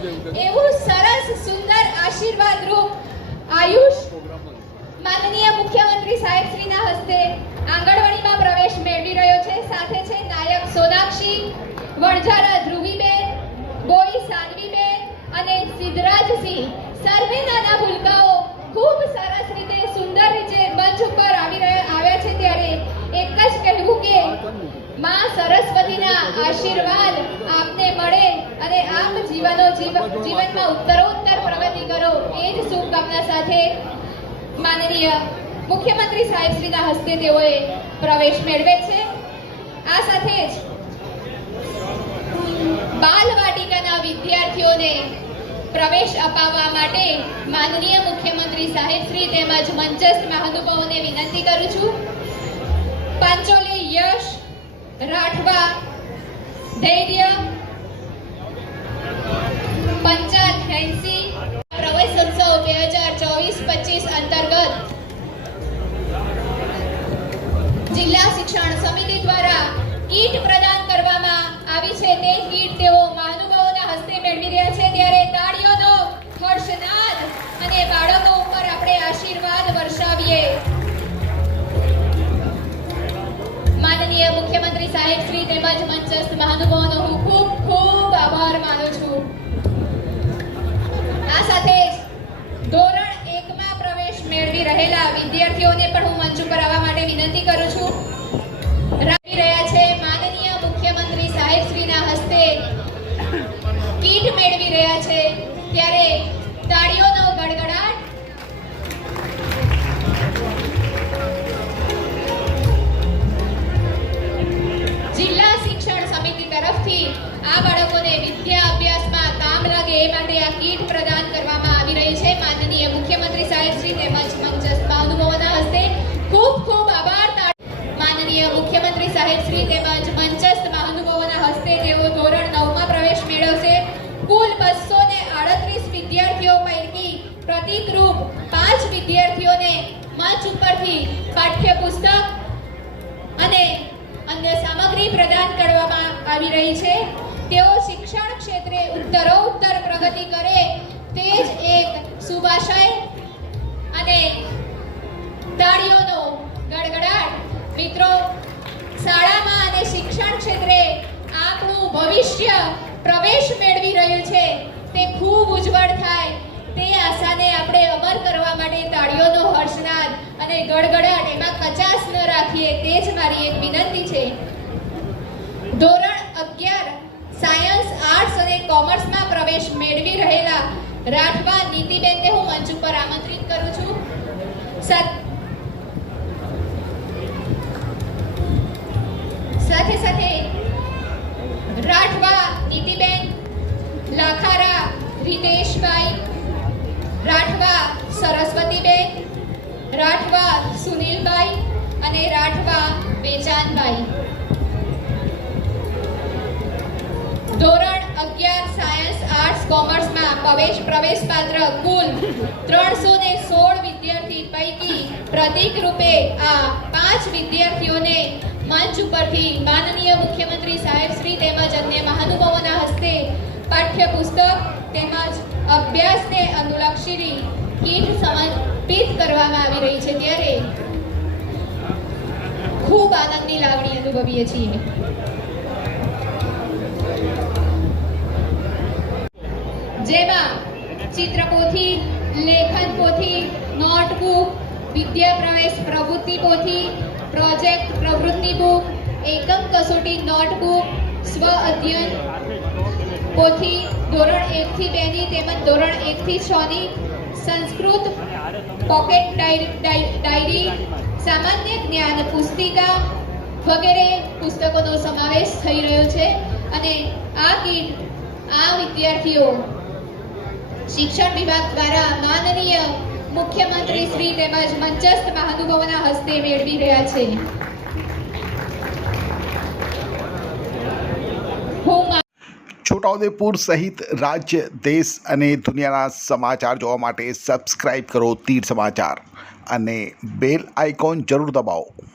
એવું સરસ સુંદર નાના ભૂલકાઓ ખૂબ સરસ રીતે, સુંદર રીતે મંચ ઉપર આવી રહ્યા આવ્યા છે. ત્યારે એક જ કહેવું કે માં સરસ્વતીના આશીર્વાદ આપને મળે અને આપ જીવનો જીવ- જીવનમાં ઉત્તરોત્તર પ્રગતિ કરો. એ જ શુભકામના સાથે માનનીય મુખ્યમંત્રી સાહેબશ્રીના હસ્તે તેઓએ પ્રવેશ મેળવે છે. આ સાથે જ બાલવાટિકાના વિદ્યાર્થીઓને પ્રવેશ અપાવવા માટે માનનીય મુખ્યમંત્રી સાહેબશ્રી તેમજ મંચસ્થ મહાનુભાવોને વિનંતી કરું છું. પાંચોલી યશ ધૈર્ય પંચાયત પ્રવેશ ઉત્સવ બે હજાર ચોવીસ પચીસ અંતર્ગત જિલ્લા શિક્ષણ સમિતિ દ્વારા કીટ પ્રદાન કરવામાં આવી છે. તે કીટ તેઓ મુખ્યમંત્રી સાહેબ શ્રી તેમજ મંચસ્થ મહાનુભાવોનો હું ખૂબ ખૂબ આભાર માનું છું. આ સાથે જ ધોરણ એકમાં પ્રવેશ મેળવી રહેલા વિદ્યાર્થીઓને પણ હું મંચ ઉપર આવવા માટે વિનંતી કરું છું. રાખી રહ્યા છે માનનીય મુખ્યમંત્રી સાહેબ હસ્તે. કીટ મેળવી રહ્યા છે ત્યારે તાળીઓનો ગડગડાટ. આ બાળકોને વિદ્યા અભ્યાસમાં કામ લાગે એ માટે આ કીટ પ્રદાન કરવામાં આવી રહી છે. માનનીય મુખ્યમંત્રી સાહેબ શ્રી તેમજ મંચસ્થ મહાનુભાવોના હસ્તે ખૂબ ખૂબ આભાર. માનનીય મુખ્યમંત્રી સાહેબ શ્રી તેમજ મંચસ્થ મહાનુભાવોના હસ્તે તેઓ ધોરણ નવમાં પ્રવેશ મેળવશે. કુલ બસો ને આડત્રીસ વિદ્યાર્થીઓ પૈકી પ્રતિકરૂપ પાંચ વિદ્યાર્થીઓને મંચ ઉપરથી પાઠ્યપુસ્તક અને અન્ય સામગ્રી પ્રદાન કરવામાં આવી રહી છે. તેઓ શિક્ષણ ક્ષેત્રે ઉત્તરોત્તર પ્રગતિ કરે તે જ એક શુભાશય અને તાળીઓનો ગડગડાટ. મિત્રો, શાળામાં અને શિક્ષણ ક્ષેત્રે આપણું ભવિષ્ય પ્રવેશ મેળવી રહ્યું છે. તે ખૂબ ઉજ્જવળ થાય. તે આશાને આપણે અમર કરવા માટે તાળીઓનો હર્ષનાદ અને ગડગડાટ એમાં કચાશ ન રાખીએ, તે જ મારી એક વિનંતી છે ધોરણ અગિયાર સાયન્સ આર્ટ્સ અને કોમર્સમાં પ્રવેશ મેળવી રહેલા રાઠવા નીતિબેનને હું મંચ ઉપર આમંત્રિત કરું છું. સાથ- સાથે રાઠવા નીતિબેન, લાખારા રીતેશભાઈ, રાઠવા સરસ્વતીબેન, રાઠવા સુનિલભાઈ અને રાઠવા બેચાનભાઈ ધોરણ અગિયાર કોમર્સમાં પ્રવેશ પ્રવેશ પાત્ર કુલ ત્રણસો ને સોળ વિદ્યાર્થી પૈકી પ્રતિક રૂપે આ પાંચ વિદ્યાર્થીઓને મંચ ઉપરથી માનનીય મુખ્યમંત્રી સાહેબ શ્રી તેમજ અન્ય મહાનુભાવોના હસ્તે પાઠ્યપુસ્તક તેમજ અભ્યાસને અનુલક્ષીની કીટ સમર્પિત કરવામાં આવી રહી છે. ત્યારે ખૂબ આનંદની લાગણી અનુભવીએ છીએ. જેમાં ચિત્રપોથી લેખન પોથી નોટબુક વિદ્યા પ્રવેશ પ્રવૃત્તિ પોથી પ્રોજેક્ટ પ્રવૃત્તિ બુક એકમ કસોટી નોટબુક, સ્વ અધ્યયન પોથી ધોરણ એકથી બેની તેમજ ધોરણ એકથી છની સંસ્કૃત પોકેટ ડાયરી ડાય- ડાયરી સામાન્ય જ્ઞાન પુસ્તિકા વગેરે પુસ્તકોનો સમાવેશ થઈ રહ્યો છે. અને આ કીટ આ વિદ્યાર્થીઓ શિક્ષણ વિભાગ દ્વારા માનનીય મુખ્યમંત્રી શ્રી તેમજ મંચસ્થ મહાનુભાવોના હસ્તે મેળવી રહ્યા છે. છોટાઉદેપુર સહિત રાજ્ય, દેશ અને દુનિયાના સમાચાર જોવા માટે સબસ્ક્રાઈબ કરો તીર સમાચાર અને બેલ આઇકોન જરૂર દબાવો.